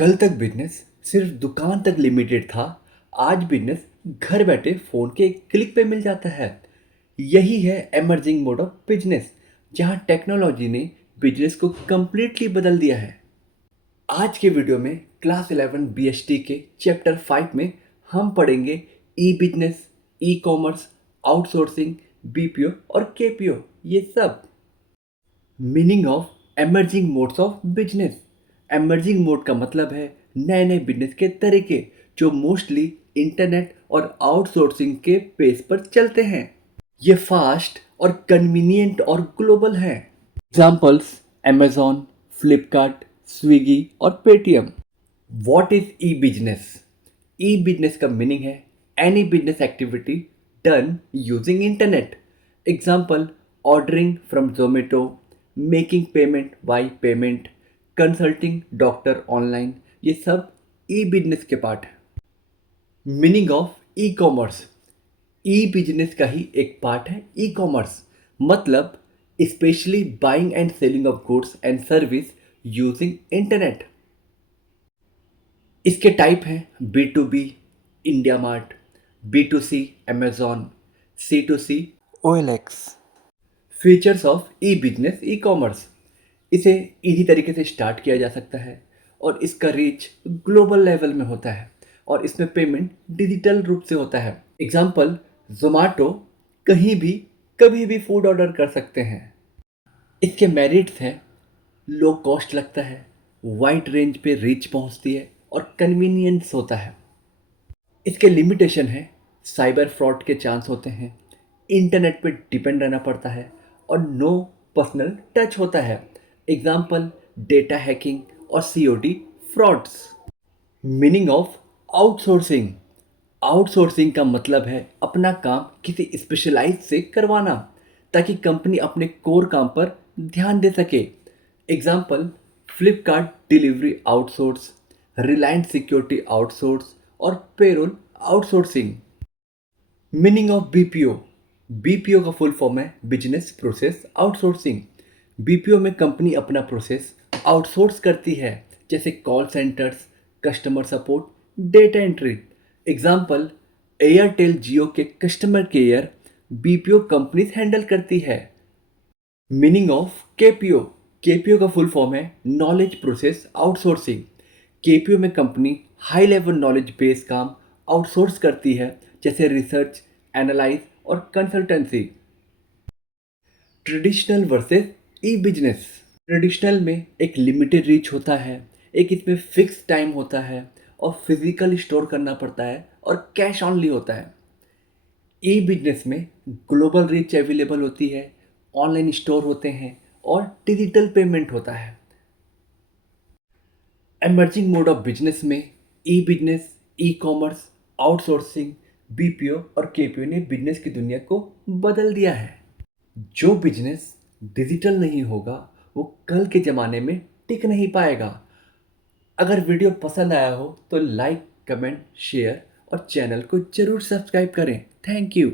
कल तक बिजनेस सिर्फ दुकान तक लिमिटेड था। आज बिजनेस घर बैठे फोन के क्लिक पे मिल जाता है। यही है एमर्जिंग मोड ऑफ बिजनेस, जहां टेक्नोलॉजी ने बिजनेस को कंप्लीटली बदल दिया है। आज के वीडियो में क्लास 11 बीएसटी के चैप्टर 5 में हम पढ़ेंगे ई बिजनेस, ई कॉमर्स, आउटसोर्सिंग, बीपीओ और केपीओ, ये सब। Meaning of emerging modes of business. Emerging mode का मतलब है नए नए बिजनेस के तरीके जो मोस्टली इंटरनेट और आउटसोर्सिंग के बेस पर चलते हैं। ये फास्ट और कन्वीनियंट और ग्लोबल हैं। एग्जाम्पल्स: Amazon, फ्लिपकार्ट, स्विगी और Paytm. What is E business? E business का मीनिंग है any business activity done using internet. Example: ordering from Zomato, making payment by payment, consulting doctor online, ये सब ई बिजनेस के part है। Meaning of e commerce. E business का ही एक part है e commerce, मतलब specially buying and selling of goods and service using internet. इसके type हैं B to B India Mart, B to C Amazon, C to C OLX। Features of e business E commerce: इसे easy तरीके से start किया जा सकता है और इसका रीच ग्लोबल लेवल में होता है और इसमें पेमेंट डिजिटल रूप से होता है। एग्जाम्पल: जोमेटो कहीं भी कभी भी फूड ऑर्डर कर सकते हैं। इसके मेरिट्स हैं लो कॉस्ट लगता है, वाइड रेंज पे रीच पहुंचती है और कन्वीनियंस होता है। इसके लिमिटेशन है साइबर फ्रॉड के चांस होते हैं, इंटरनेट पे डिपेंड रहना पड़ता है और नो पर्सनल टच होता है। एग्जाम्पल: डेटा हैकिंग और COD frauds. Meaning of outsourcing. Outsourcing का मतलब है अपना काम किसी स्पेशलाइज से करवाना ताकि कंपनी अपने कोर काम पर ध्यान दे सके। Example: Flipkart delivery outsource, Reliance security outsource और payroll outsourcing. Meaning of BPO। BPO का फुल फॉर्म है बिजनेस प्रोसेस आउटसोर्सिंग। BPO में कंपनी अपना प्रोसेस आउटसोर्स करती है, जैसे call centres, customer support, data entry. Example: Airtel Jio के customer care BPO companies handle करती है। Meaning of KPO। KPO का फुल फॉर्म है नॉलेज प्रोसेस आउटसोर्सिंग। KPO में company high level knowledge base काम आउटसोर्स करती है, जैसे रिसर्च, एनालाइज और कंसल्टेंसी। ट्रेडिशनल वर्सेस ई बिजनेस। ट्रेडिशनल में एक लिमिटेड रीच होता है, एक इसमें फिक्स टाइम होता है और फिजिकल स्टोर करना पड़ता है और कैश ऑनली होता है। ई बिजनेस में ग्लोबल रीच अवेलेबल होती है, ऑनलाइन स्टोर होते हैं और डिजिटल पेमेंट होता है। एमर्जिंग मोड ऑफ बिजनेस में ई बिजनेस, ई कॉमर्स, आउटसोर्सिंग, BPO और KPO ने बिजनेस की दुनिया को बदल दिया है। जो बिजनेस डिजिटल नहीं होगा वो कल के ज़माने में टिक नहीं पाएगा। अगर वीडियो पसंद आया हो तो लाइक, कमेंट, शेयर और चैनल को ज़रूर सब्सक्राइब करें। Thank you.